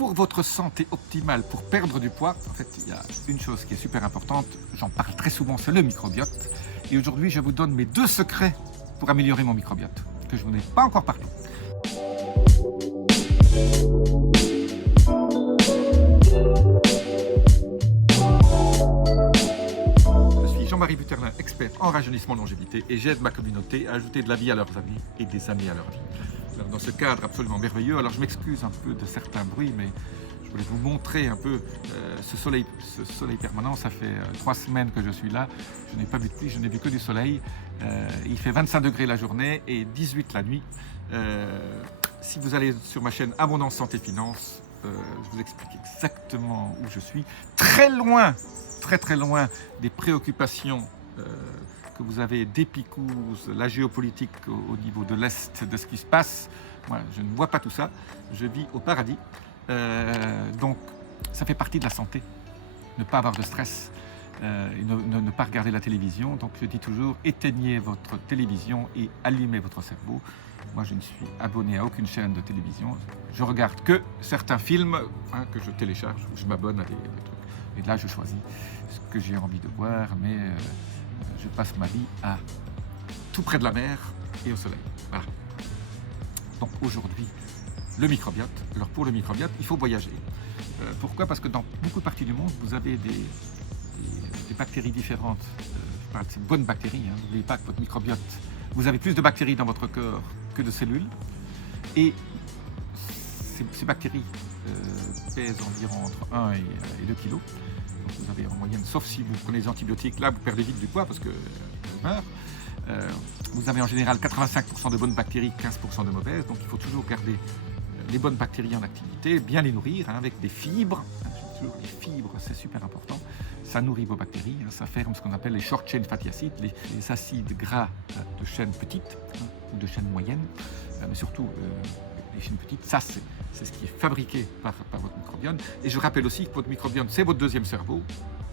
pour votre santé optimale, pour perdre du poids, en fait, il y a une chose qui est super importante, j'en parle très souvent, c'est le microbiote. Et aujourd'hui, je vous donne mes 2 secrets pour améliorer mon microbiote, que je vous n'ai pas encore parlé. Je suis Jean-Marie Buterlin, expert en rajeunissement et longévité, et j'aide ma communauté à ajouter de la vie à leurs années et des années à leur vie. Alors, dans ce cadre absolument merveilleux, alors je m'excuse un peu de certains bruits, mais je voulais vous montrer un peu ce soleil permanent. Ça fait 3 semaines que je suis là, je n'ai pas vu de pluie, je n'ai vu que du soleil. Il fait 25 degrés la journée et 18 la nuit. Si vous allez sur ma chaîne Abondance Santé Finance, je vous explique exactement où je suis. Très loin, très loin des préoccupations que vous avez d'épicouze, la géopolitique au niveau de l'Est, de ce qui se passe. Moi, je ne vois pas tout ça. Je vis au paradis. Donc, ça fait partie de la santé. Ne pas avoir de stress, et ne pas regarder la télévision. Donc, je dis toujours, éteignez votre télévision et allumez votre cerveau. Moi, je ne suis abonné à aucune chaîne de télévision. Je regarde que certains films que je télécharge, ou je m'abonne à des trucs. Et là, je choisis ce que j'ai envie de voir, mais je passe ma vie à tout près de la mer et au soleil. Voilà. Donc aujourd'hui, le microbiote. Alors pour le microbiote, il faut voyager. Pourquoi? Parce que dans beaucoup de parties du monde, vous avez des bactéries différentes. Je parle de ces bonnes bactéries. N'oubliez pas que votre microbiote, vous avez plus de bactéries dans votre corps que de cellules. Et ces bactéries pèsent environ entre 1 et 2 kg. Donc vous avez en moyenne, sauf si vous prenez des antibiotiques, là vous perdez vite du poids parce que meurt. Vous avez en général 85% de bonnes bactéries, 15% de mauvaises. Donc il faut toujours garder les bonnes bactéries en activité, bien les nourrir avec des fibres. Toujours les fibres, c'est super important. Ça nourrit vos bactéries, ça ferme ce qu'on appelle les short chain fatty acids, les acides gras de chaîne petite ou de chaîne moyenne, mais surtout les chaînes petites. Ça, c'est ce qui est fabriqué par votre microbiome. Et je rappelle aussi que votre microbiome, c'est votre deuxième cerveau,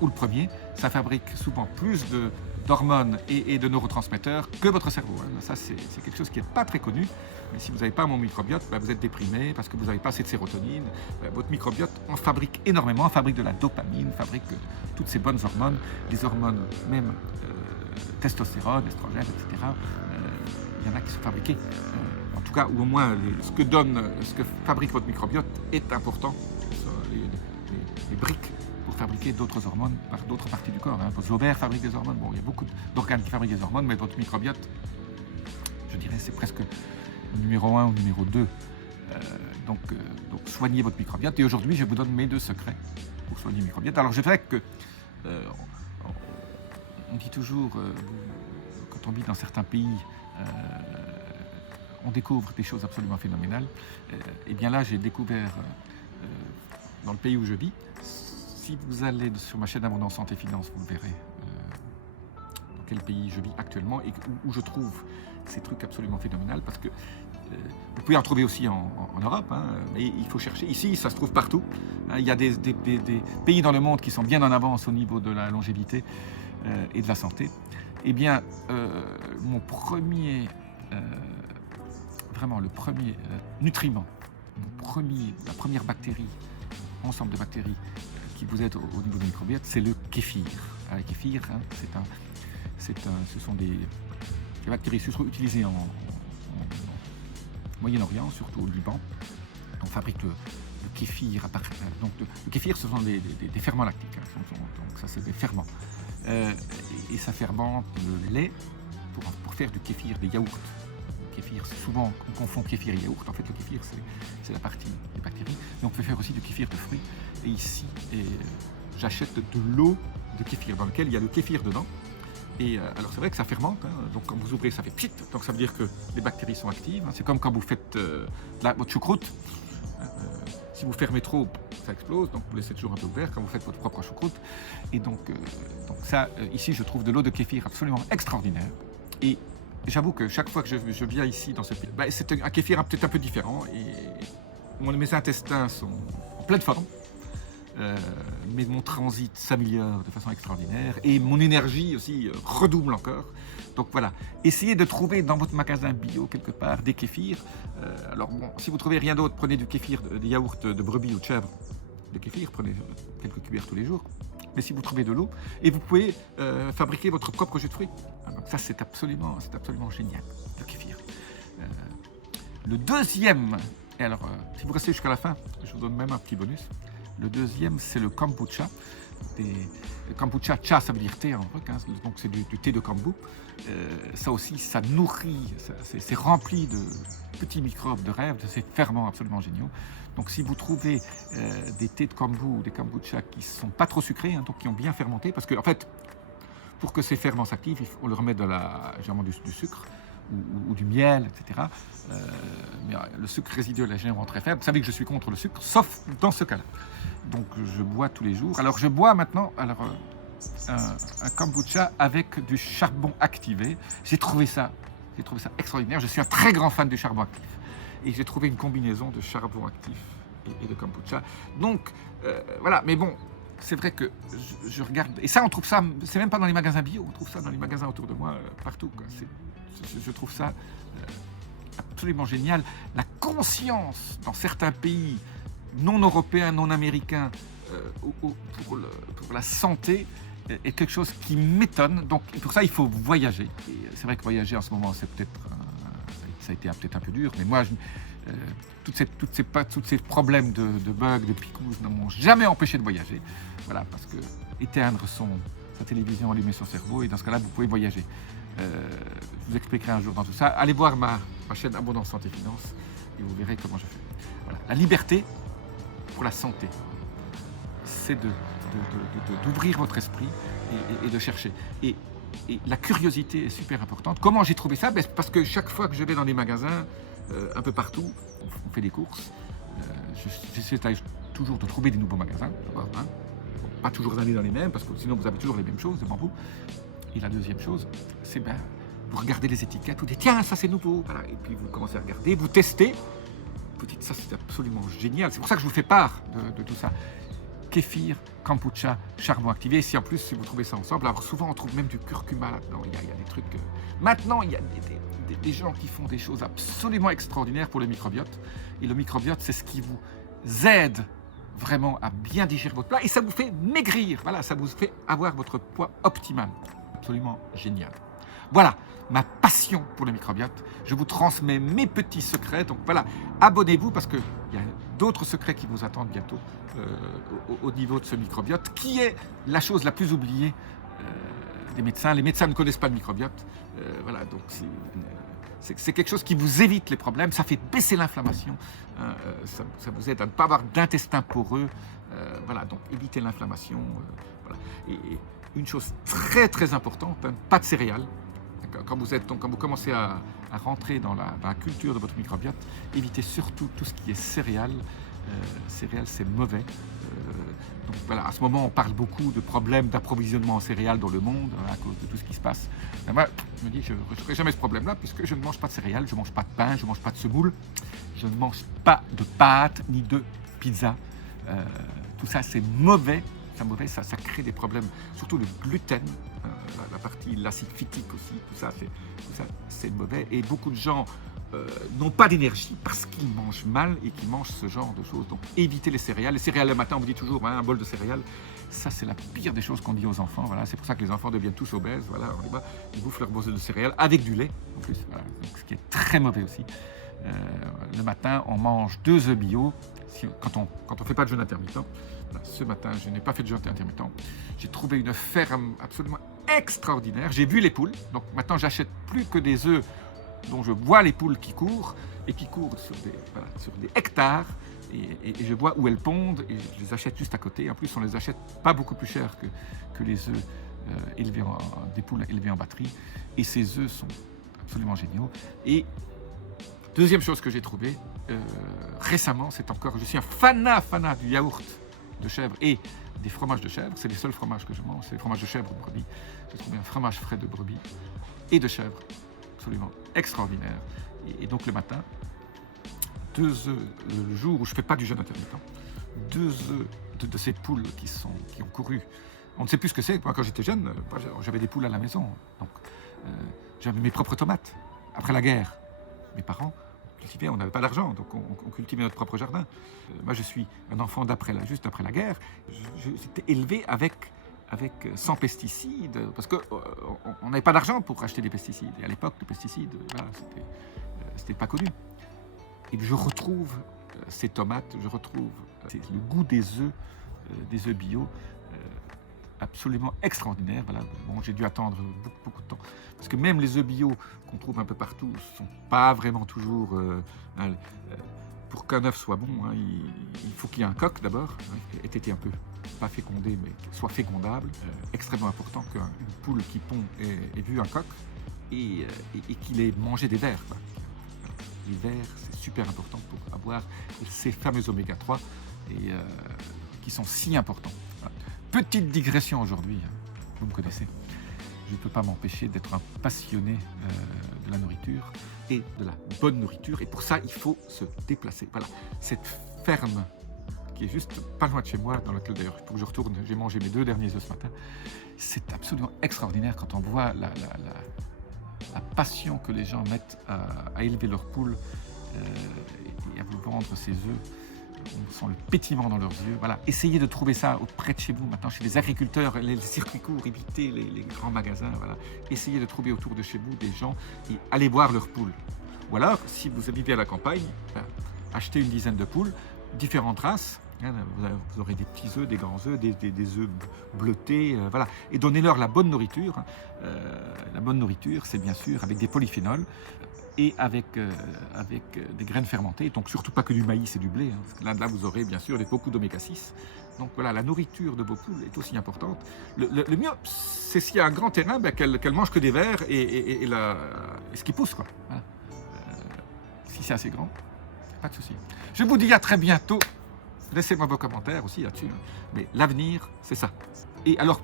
ou le premier. Ça fabrique souvent plus d'hormones et de neurotransmetteurs que votre cerveau. Ça, c'est quelque chose qui n'est pas très connu. Mais si vous n'avez pas mon microbiote, vous êtes déprimé parce que vous n'avez pas assez de sérotonine. Votre microbiote en fabrique énormément, fabrique de la dopamine, fabrique toutes ces bonnes hormones, les hormones même testostérone, estrogène, etc. Il y en a qui sont fabriquées. En tout cas, ou au moins ce que fabrique votre microbiote est important. Les briques pour fabriquer d'autres hormones par d'autres parties du corps. Vos ovaires fabriquent des hormones. Bon, il y a beaucoup d'organes qui fabriquent des hormones, mais votre microbiote, je dirais, c'est presque numéro 1 ou numéro 2. Donc, soignez votre microbiote. Et aujourd'hui, je vous donne mes 2 secrets pour soigner le microbiote. Alors, je dirais que on dit toujours, quand on vit dans certains pays, on découvre des choses absolument phénoménales. Et bien là, j'ai découvert, dans le pays où je vis, si vous allez sur ma chaîne Abondance Santé Finance, vous verrez dans quel pays je vis actuellement et où je trouve ces trucs absolument phénoménaux, parce que vous pouvez en trouver aussi en Europe, mais il faut chercher. Ici, ça se trouve partout. Il y a des pays dans le monde qui sont bien en avance au niveau de la longévité et de la santé. Eh bien, mon premier, vraiment le premier nutriment, la première bactérie, ensemble de bactéries qui vous aident au niveau du microbiote, c'est le kéfir. Le kéfir, ce sont des bactéries utilisées en Moyen-Orient, surtout au Liban. On fabrique le kéfir à partir. Donc le kéfir, ce sont des ferments lactiques. Donc ça, c'est des ferments. Et ça fermente le lait pour faire du kéfir, des yaourts. Le kéfir, souvent on confond kéfir et yaourt. En fait, le kéfir, c'est la partie des bactéries. Mais on peut faire aussi du kéfir de fruits. Et ici, j'achète de l'eau de kéfir dans laquelle il y a le kéfir dedans. Et alors c'est vrai que ça fermente, donc quand vous ouvrez ça fait pchit, donc ça veut dire que les bactéries sont actives. C'est comme quand vous faites votre choucroute. Si vous fermez trop, ça explose, donc vous laissez toujours un peu ouvert quand vous faites votre propre choucroute. Et donc ça, ici je trouve de l'eau de kéfir absolument extraordinaire. Et j'avoue que chaque fois que je viens ici dans ce pays, c'est un kéfir peut-être un peu différent. Et mes intestins sont en pleine forme. mais mon transit s'améliore de façon extraordinaire et mon énergie aussi redouble encore. Donc voilà, essayez de trouver dans votre magasin bio quelque part des kéfirs. Alors bon, si vous trouvez rien d'autre, prenez du kéfir, des yaourts de brebis ou de chèvre, de kéfir, prenez quelques cuillères tous les jours. Mais si vous trouvez de l'eau, et vous pouvez fabriquer votre propre jus de fruits. Donc ça, c'est absolument génial, le kéfir. Le deuxième, et alors, si vous restez jusqu'à la fin, je vous donne même un petit bonus. Le deuxième, c'est le kombucha. Le kombucha, cha, ça veut dire thé en grec, hein, donc c'est du thé de kombu. Ça aussi, ça nourrit, c'est rempli de petits microbes de rêve, de ces ferments absolument géniaux. Donc si vous trouvez des thés de kombu ou des kombucha qui ne sont pas trop sucrés, hein, donc qui ont bien fermenté, parce que en fait, pour que ces ferments s'activent, on leur met généralement du sucre ou du miel, etc. Mais le sucre résiduel est généralement très faible. Vous savez que je suis contre le sucre, sauf dans ce cas-là. Donc je bois tous les jours. Alors je bois maintenant un kombucha avec du charbon activé. J'ai trouvé ça extraordinaire. Je suis un très grand fan du charbon actif. Et j'ai trouvé une combinaison de charbon actif et de kombucha. Donc voilà, mais bon, c'est vrai que je regarde, et ça on trouve ça, c'est même pas dans les magasins bio, on trouve ça dans les magasins autour de moi, partout, quoi. Je trouve ça absolument génial. La conscience dans certains pays non européens, non américains, pour la santé est quelque chose qui m'étonne. Donc pour ça il faut voyager. Et c'est vrai que voyager en ce moment c'est peut-être ça a été peut-être un peu dur, mais moi tous ces problèmes de bugs, de picousses ne m'ont jamais empêché de voyager. Voilà, parce que éteindre sa télévision, allumer son cerveau, et dans ce cas-là vous pouvez voyager. Je vous expliquerai un jour dans tout ça. Allez voir ma chaîne Abondance Santé Finance et vous verrez comment je fais. Voilà. La liberté pour la santé, c'est d'ouvrir votre esprit et de chercher. Et la curiosité est super importante. Comment j'ai trouvé ça? Parce que chaque fois que je vais dans des magasins, un peu partout, on fait des courses, j'essaie toujours de trouver des nouveaux magasins. Hein. Pas toujours aller dans les mêmes, parce que sinon vous avez toujours les mêmes choses devant vous. Et la deuxième chose, c'est vous regardez les étiquettes, vous dites tiens, ça c'est nouveau, voilà. Et puis vous commencez à regarder, vous testez, vous dites ça c'est absolument génial. C'est pour ça que je vous fais part de tout ça. Kéfir, kombucha, charbon activé. Et si en plus si vous trouvez ça ensemble, alors souvent on trouve même du curcuma là-dedans. Il y a des trucs. Maintenant il y a des gens qui font des choses absolument extraordinaires pour le microbiote. Et le microbiote, c'est ce qui vous aide vraiment à bien digérer votre plat et ça vous fait maigrir. Voilà, ça vous fait avoir votre poids optimal. Absolument génial. Voilà ma passion pour le microbiote. Je vous transmets mes petits secrets. Donc voilà, abonnez-vous parce qu'il y a d'autres secrets qui vous attendent bientôt au niveau de ce microbiote, qui est la chose la plus oubliée des médecins. Les médecins ne connaissent pas le microbiote. Voilà, donc c'est quelque chose qui vous évite les problèmes. Ça fait baisser l'inflammation. Ça vous aide à ne pas avoir d'intestin poreux. Voilà, donc évitez l'inflammation. Voilà. Et une chose très très importante, hein, pas de céréales. Quand vous commencez à rentrer dans la culture de votre microbiote, évitez surtout tout ce qui est céréales. Céréales, c'est mauvais. Donc voilà, à ce moment, on parle beaucoup de problèmes d'approvisionnement en céréales dans le monde à cause de tout ce qui se passe. Mais moi, je me dis, je ne ferai jamais ce problème-là puisque je ne mange pas de céréales, je ne mange pas de pain, je ne mange pas de semoule, je ne mange pas de pâtes ni de pizza. Tout ça, c'est mauvais. Ça crée des problèmes, surtout le gluten, la partie, l'acide phytique aussi, tout ça c'est mauvais. Et beaucoup de gens n'ont pas d'énergie parce qu'ils mangent mal et qu'ils mangent ce genre de choses. Donc évitez les céréales. Les céréales le matin, on vous dit toujours hein, un bol de céréales. Ça c'est la pire des choses qu'on dit aux enfants. Voilà, c'est pour ça que les enfants deviennent tous obèses. Voilà, ils bouffent leur bol de céréales avec du lait en plus. Voilà. Donc, ce qui est très mauvais aussi. Le matin, on mange 2 œufs bio. Quand on ne fait pas de jeûne intermittent. Voilà, ce matin, je n'ai pas fait de jeûne intermittent. J'ai trouvé une ferme absolument extraordinaire. J'ai vu les poules. Donc maintenant, j'achète plus que des œufs dont je vois les poules qui courent et qui courent sur des hectares. Et je vois où elles pondent et je les achète juste à côté. En plus, on les achète pas beaucoup plus cher que les œufs des poules élevées en batterie. Et ces œufs sont absolument géniaux. Et deuxième chose que j'ai trouvée récemment, c'est encore, je suis un fanat du yaourt de chèvre et des fromages de chèvre. C'est les seuls fromages que je mange, c'est les fromages de chèvre ou de brebis. J'ai trouvé un fromage frais de brebis et de chèvre absolument extraordinaire. Et donc le matin, 2 œufs, le jour où je ne fais pas du jeûne intermittent, 2 œufs de ces poules qui ont couru. On ne sait plus ce que c'est. Moi, quand j'étais jeune, j'avais des poules à la maison. Donc, j'avais mes propres tomates. Après la guerre, mes parents cultivaient, on n'avait pas d'argent, donc on cultivait notre propre jardin. Moi, je suis un enfant juste après la guerre. J'étais élevé sans pesticides, parce qu'on n'avait pas d'argent pour acheter des pesticides. Et à l'époque, les pesticides, voilà, c'était pas connu. Et je retrouve ces tomates, je retrouve le goût des œufs bio, absolument extraordinaire. Voilà. Bon, j'ai dû attendre beaucoup de temps. Parce que même les œufs bio qu'on trouve un peu partout ne sont pas vraiment toujours... pour qu'un œuf soit bon, hein, il faut qu'il y ait un coq d'abord, ait été un peu, pas fécondé, mais soit fécondable. Extrêmement important qu'une poule qui pond ait vu un coq et qu'il ait mangé des vers. Quoi. Les vers, c'est super important pour avoir ces fameux oméga 3 qui sont si importants. Voilà. Petite digression aujourd'hui, hein. Vous me connaissez. Je ne peux pas m'empêcher d'être un passionné de la nourriture et de la bonne nourriture. Et pour ça, il faut se déplacer. Voilà, cette ferme qui est juste pas loin de chez moi, dans laquelle d'ailleurs il faut que je retourne, j'ai mangé mes 2 derniers œufs ce matin. C'est absolument extraordinaire quand on voit la passion que les gens mettent à élever leurs poules et à vous vendre ces œufs. On sent le pétillement dans leurs yeux. Voilà. Essayez de trouver ça auprès de chez vous, maintenant, chez les agriculteurs, les circuits courts, évitez les grands magasins. Voilà. Essayez de trouver autour de chez vous des gens et allez voir leurs poules. Ou alors, si vous vivez à la campagne, achetez une dizaine de poules, différentes races. Vous aurez des petits œufs, des grands œufs, des œufs bleutés, voilà. Et donnez-leur la bonne nourriture. La bonne nourriture, c'est bien sûr avec des polyphénols et avec des graines fermentées. Donc surtout pas que du maïs et du blé. Hein, parce que là, vous aurez bien sûr beaucoup d'oméga 6. Donc voilà, la nourriture de vos poules est aussi importante. Le mieux, c'est s'il y a un grand terrain, qu'elles mangent que des vers et ce qui pousse, quoi. Voilà. Si c'est assez grand, pas de souci. Je vous dis à très bientôt. Laissez-moi vos commentaires aussi là-dessus. Mais l'avenir, c'est ça. Et alors,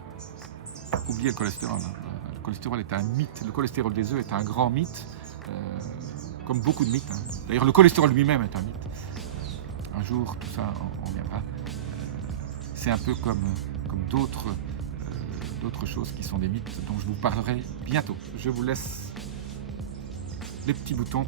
oubliez le cholestérol. Hein. Le cholestérol est un mythe. Le cholestérol des œufs est un grand mythe. Comme beaucoup de mythes. Hein. D'ailleurs, le cholestérol lui-même est un mythe. Un jour, tout ça, on viendra. C'est un peu comme d'autres choses qui sont des mythes dont je vous parlerai bientôt. Je vous laisse les petits boutons